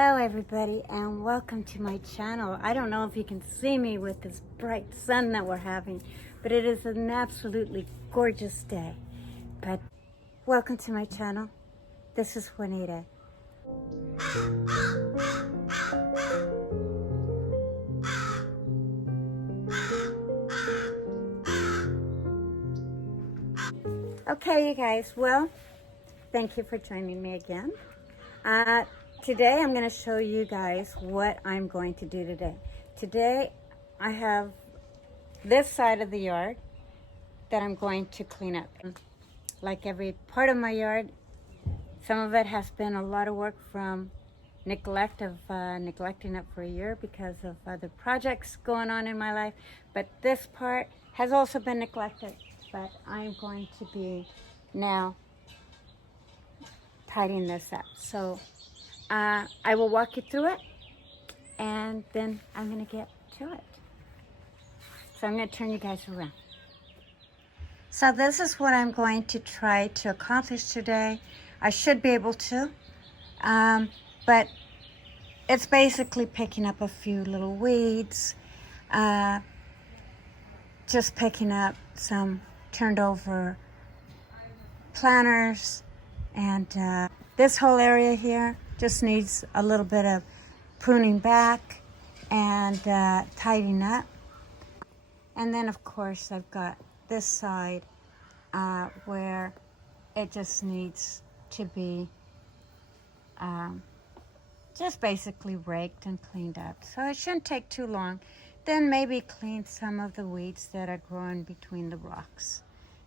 Hello everybody and welcome to my channel. I don't know if you can see me with this bright sun that we're having, but it is an absolutely gorgeous day. But welcome to my channel. This is Juanita. Okay you guys, well, thank you for joining me again. Today I'm going to show you guys what I'm going to do today. Today I have this side of the yard that I'm going to clean up. Like every part of my yard, some of it has been a lot of work from neglect of neglecting it for a year because of other projects going on in my life. But this part has also been neglected, but I'm going to be now tidying this up. So I will walk you through it and then I'm going to get to it. So I'm going to turn you guys around. So this is what I'm going to try to accomplish today. I should be able to, but it's basically picking up a few little weeds, just picking up some turned over planters, and this whole area here just needs a little bit of pruning back and tidying up. And then of course I've got this side where it just needs to be just basically raked and cleaned up. So it shouldn't take too long. Then maybe clean some of the weeds that are growing between the rocks.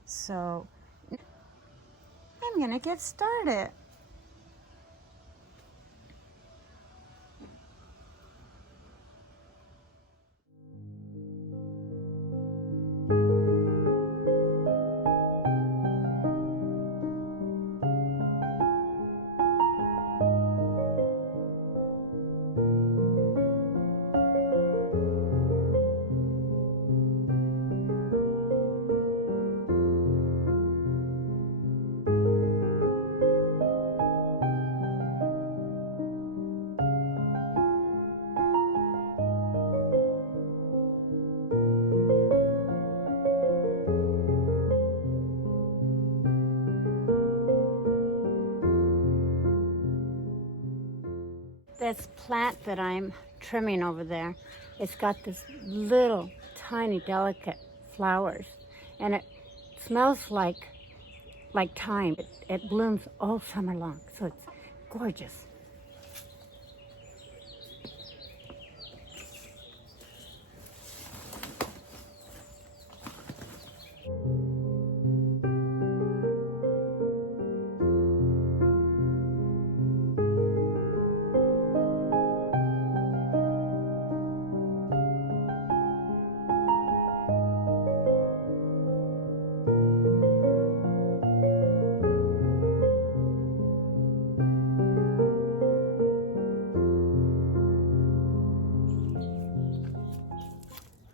So I'm gonna get started. This plant that I'm trimming over there, it's got this little tiny delicate flowers, and it smells like thyme. It blooms all summer long, so it's gorgeous.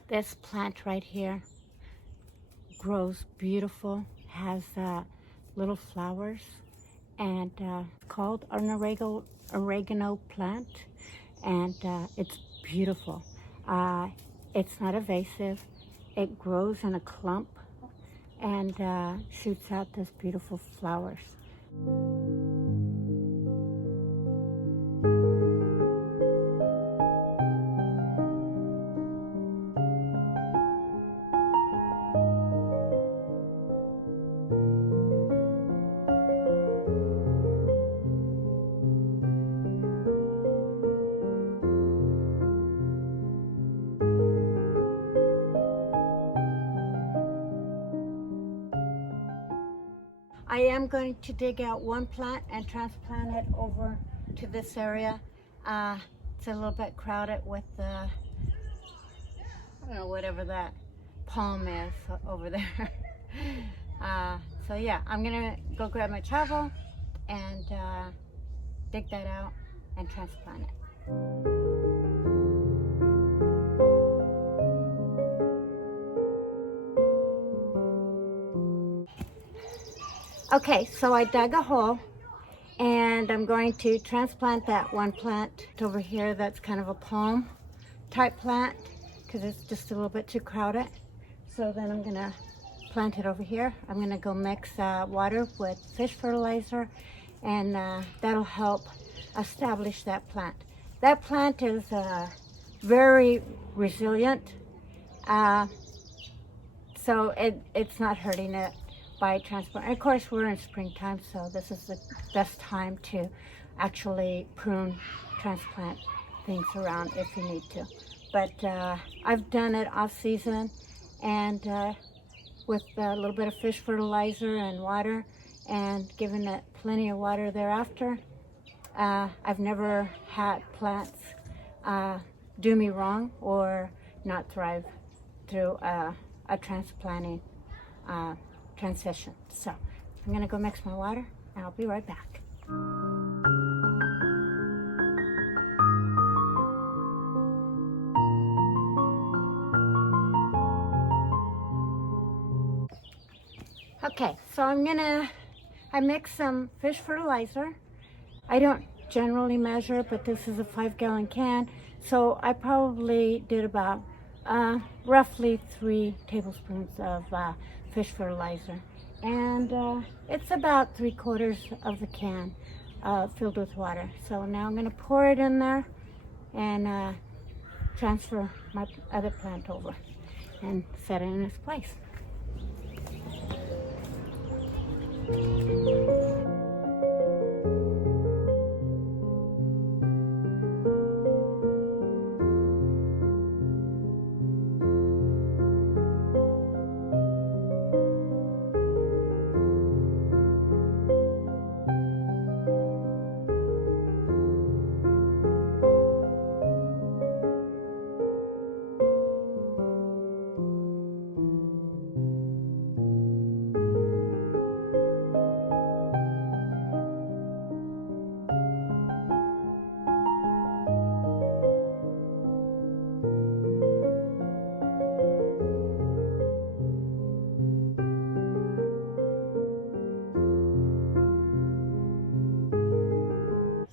This plant right here grows beautiful, has little flowers, and it's called an oregano plant, and it's beautiful. It's not invasive. It grows in a clump and shoots out these beautiful flowers. I am going to dig out one plant and transplant it over to this area. It's a little bit crowded with the, I don't know, whatever that palm is over there. So yeah, I'm gonna go grab my shovel and dig that out and transplant it. Okay, so I dug a hole and And I'm going to transplant that one plant over here that's kind of a palm type plant because it's just a little bit too crowded. So then I'm gonna plant it over here. I'm gonna go mix water with fish fertilizer, and that'll help establish that plant. That plant is very resilient, so it's not hurting it by transplant. Of course, we're in springtime, so this is the best time to actually prune, transplant things around if you need to. But I've done it off season, and with a little bit of fish fertilizer and water, and giving it plenty of water thereafter. I've never had plants do me wrong or not thrive through a transplanting transition. So I'm gonna go mix my water, and I'll be right back. Okay, so I mix some fish fertilizer. I don't generally measure, but this is a 5-gallon can, so I probably did about roughly 3 tablespoons of fish fertilizer, and it's about 3/4 of the can filled with water. So now I'm going to pour it in there and transfer my other plant over and set it in its place.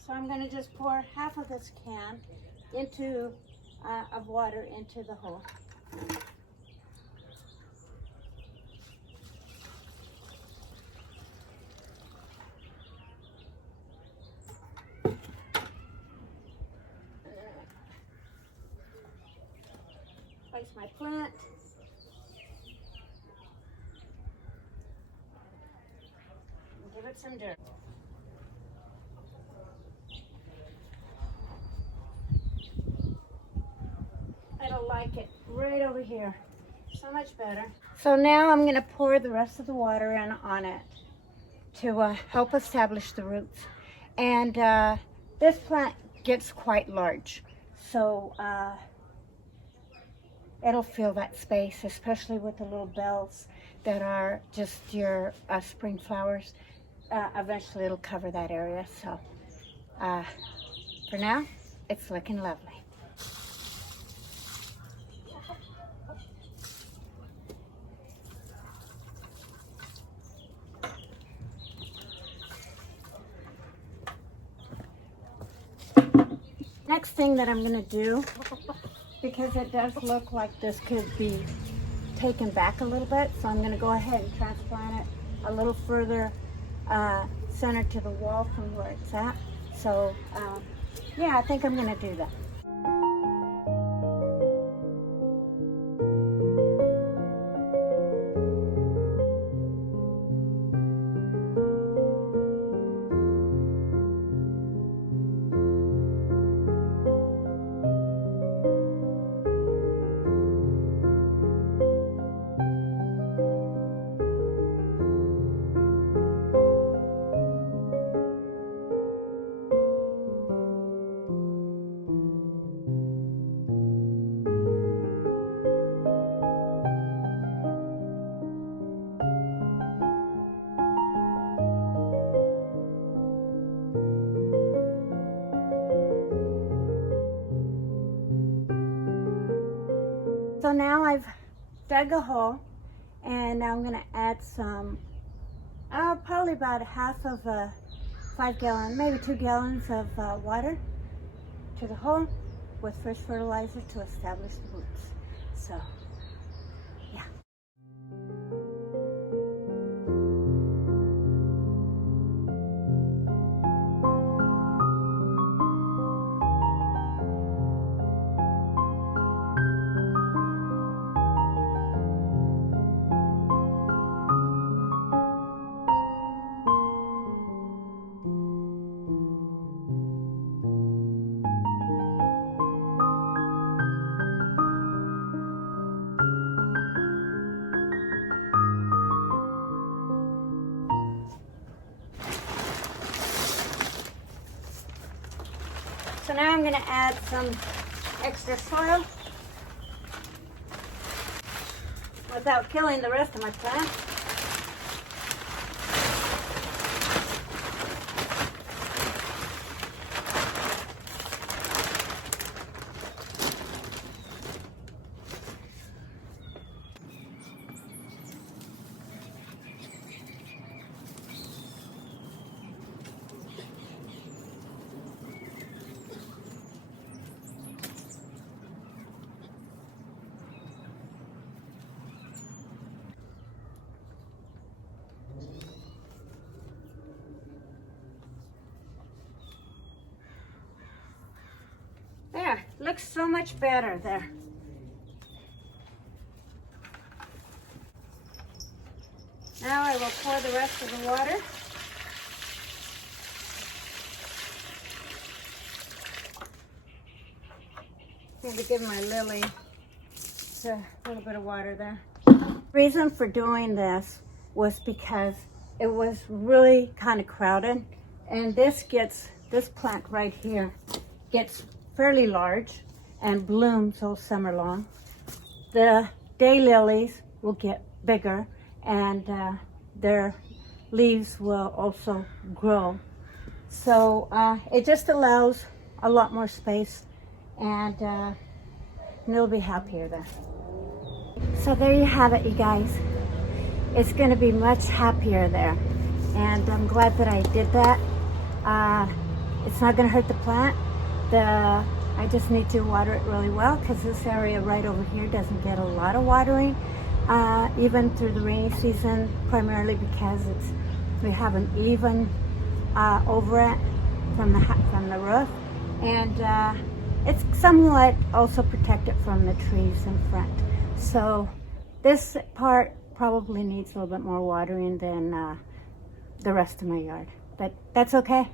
So I'm going to just pour half of this can into of water into the hole. Place my plant. And give it some dirt. I like it right over here. So much better. So now I'm going to pour the rest of the water in on it to help establish the roots. And this plant gets quite large, so it'll fill that space, especially with the little bells that are just your spring flowers. Eventually it'll cover that area. So for now, it's looking lovely. Next thing that I'm going to do, because it does look like this could be taken back a little bit, so I'm going to go ahead and transplant it a little further centered to the wall from where it's at. So yeah, I think I'm going to do that. So now I've dug a hole, and now I'm going to add some, probably about half of a 5 gallon, maybe 2 gallons of water to the hole with fresh fertilizer to establish the roots. So, yeah. So now I'm going to add some extra soil without killing the rest of my plant. There, looks so much better there. Now I will pour the rest of the water. Maybe give my lily just a little bit of water there. The reason for doing this was because it was really kind of crowded, and this plant right here gets fairly large and blooms all summer long. The daylilies will get bigger, and their leaves will also grow. So it just allows a lot more space, and they'll be happier there. So there you have it, you guys. It's going to be much happier there, and I'm glad that I did that. It's not going to hurt the plant. I just need to water it really well, because this area right over here doesn't get a lot of watering, even through the rainy season, primarily because we have an even over it from the roof, and it's somewhat also protected from the trees in front. So this part probably needs a little bit more watering than the rest of my yard, but that's okay.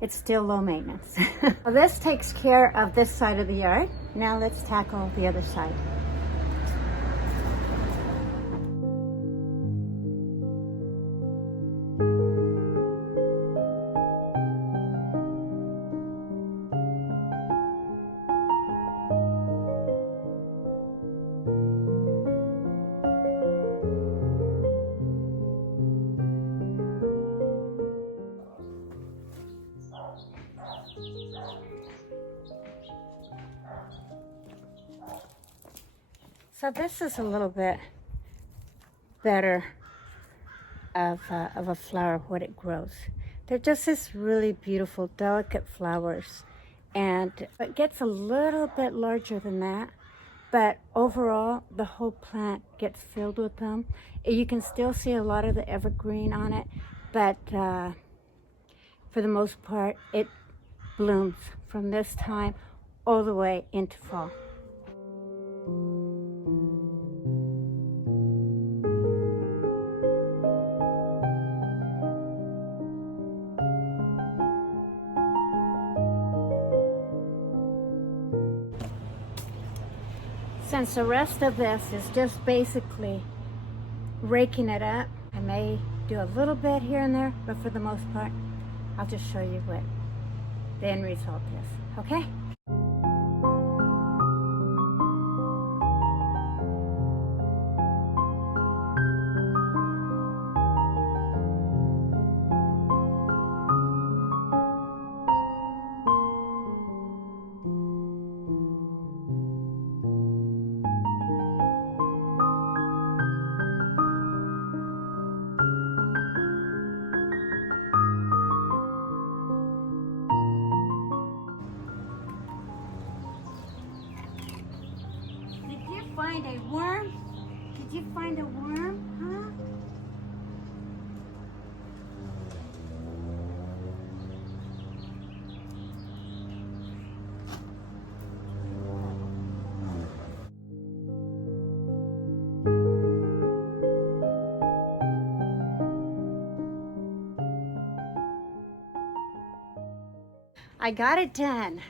It's still low maintenance. Well, this takes care of this side of the yard. Now let's tackle the other side. So this is a little bit better of a flower, what it grows. They're just this really beautiful, delicate flowers, and it gets a little bit larger than that, but overall the whole plant gets filled with them. You can still see a lot of the evergreen on it, but for the most part it blooms from this time all the way into fall. Since the rest of this is just basically raking it up, I may do a little bit here and there, but for the most part, I'll just show you what the end result is, okay? find a worm? Did you find a worm, huh? I got it done,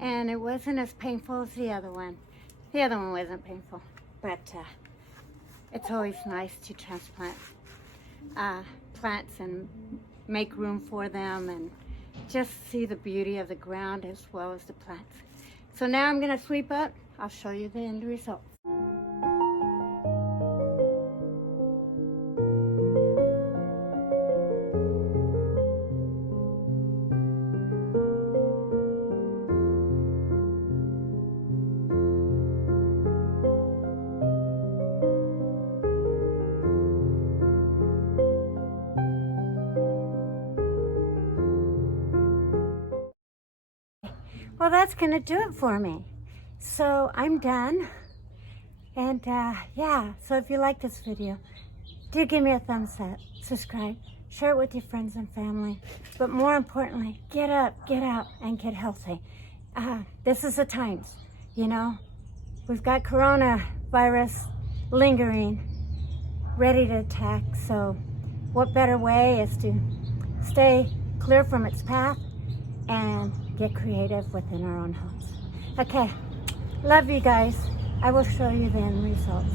and it wasn't as painful as the other one. The other one wasn't painful, but it's always nice to transplant plants and make room for them and just see the beauty of the ground as well as the plants. So now I'm going to sweep up. I'll show you the end result. Well, that's going to do it for me. So I'm done. And yeah, so if you like this video, do give me a thumbs up, subscribe, share it with your friends and family. But more importantly, get up, get out, and get healthy. This is the times, you know. We've got coronavirus lingering, ready to attack. So what better way is to stay clear from its path and get creative within our own homes. Okay, love you guys. I will show you the end results.